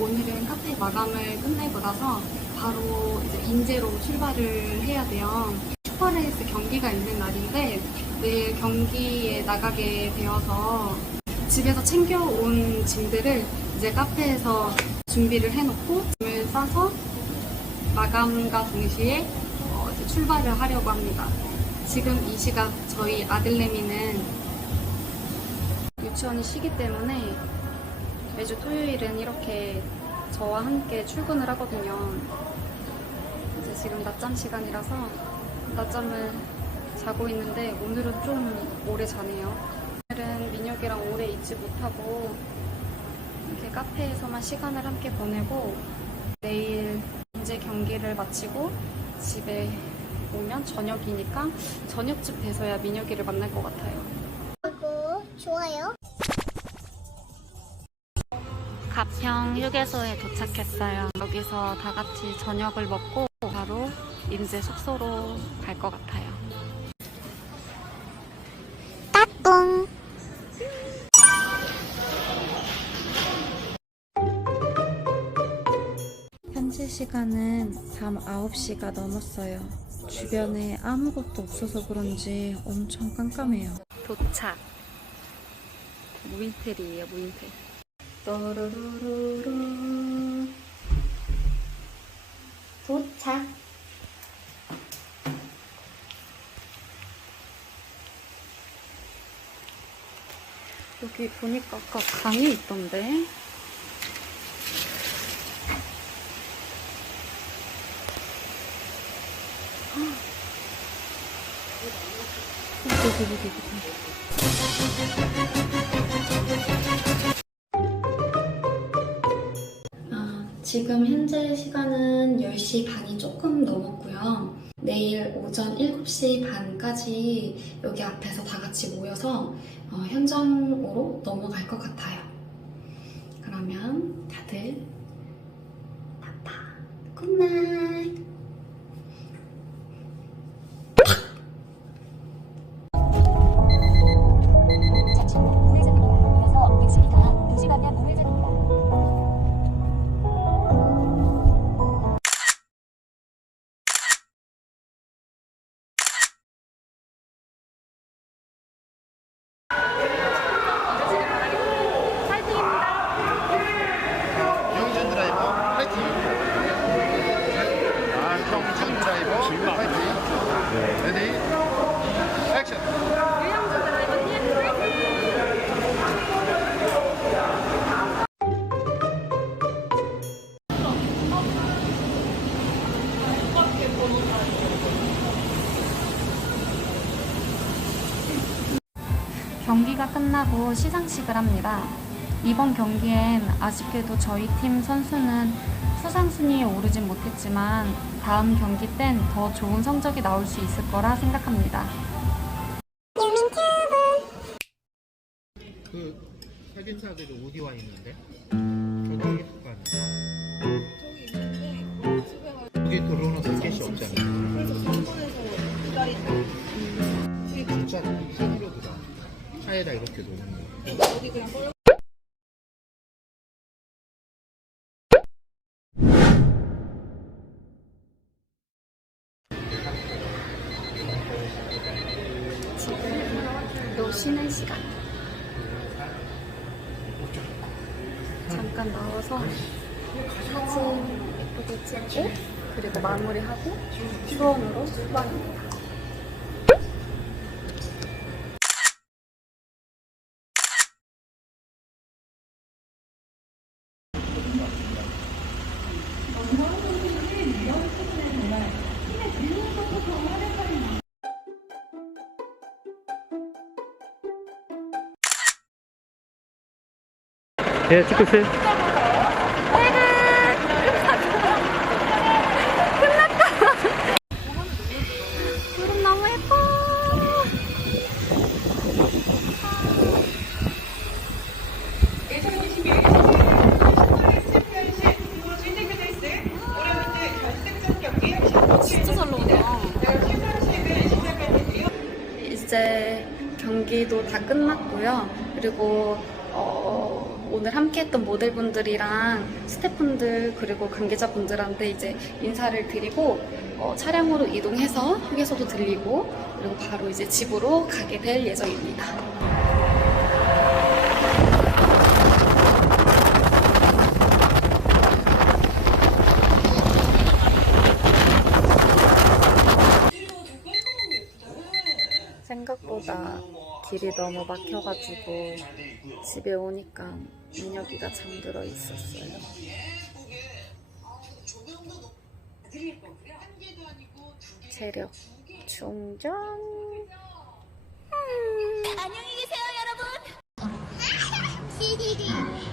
오늘은 카페 마감을 끝내고 나서 바로 이제 인제로 출발을 해야 돼요. 슈퍼레이스 경기가 있는 날인데 내일 경기에 나가게 되어서 집에서 챙겨온 짐들을 이제 카페에서 준비를 해놓고 짐을 싸서 마감과 동시에 어, 출발을 하려고 합니다. 지금 이 시각 저희 아들내미는 유치원이 쉬기 때문에 매주 토요일은 이렇게 저와 함께 출근을 하거든요. 이제 지금 낮잠 시간이라서 낮잠을 자고 있는데 오늘은 좀 오래 자네요. 오늘은 민혁이랑 오래 있지 못하고 이렇게 카페에서만 시간을 함께 보내고 내일 이제 경기를 마치고 집에 오면 저녁이니까 저녁쯤 돼서야 민혁이를 만날 것 같아요. 구독, 좋아요. 가평 휴게소에 도착했어요. 여기서 다 같이 저녁을 먹고 바로 임제 숙소로 갈 것 같아요. 따뚱. 현재 시간은 밤 9시가 넘었어요. 주변에 아무것도 없어서 그런지 엄청 깜깜해요. 도착. 무인텔이에요, 무인텔. 또르르르르. 도착. 여기 보니까 아까 강이 있던데. 아, 지금 현재 시간은 10시 반이 조금 넘었고요. 내일 오전 7시 반까지 여기 앞에서 다 같이 모여서 어, 현장으로 넘어갈 것 같아요. 그러면 다들 파파 굿나잇 경기가 끝나고 시상식을 합니다. 이번 경기엔 아쉽게도 저희 팀 선수는 수상 순위에 오르진 못했지만 다음 경기 땐 더 좋은 성적이 나올 수 있을 거라 생각합니다. 그 사진사들이 어디 와 있는데? 저기 있을 거 아니야? 여기 들어오는 티켓이 없잖아. 차에다 이렇게 놓는 거. 또 쉬는 시간. 잠깐 나와서 사진 예쁘게 찍고 그리고 마무리하고 수원으로 수방입니다. 예, 찍고 있어요. 이제 경기도 다 끝났고요. 그리고 어, 오늘 함께했던 모델분들이랑 스태프분들 그리고 관계자분들한테 이제 인사를 드리고 어, 차량으로 이동해서 휴게소도 들리고 그리고 바로 이제 집으로 가게 될 예정입니다. 생각보다 길이 너무 막혀가지고 집에 오니까 민혁이가 잠들어 있었어요. 체력 충전. 안녕히 계세요, 여러분.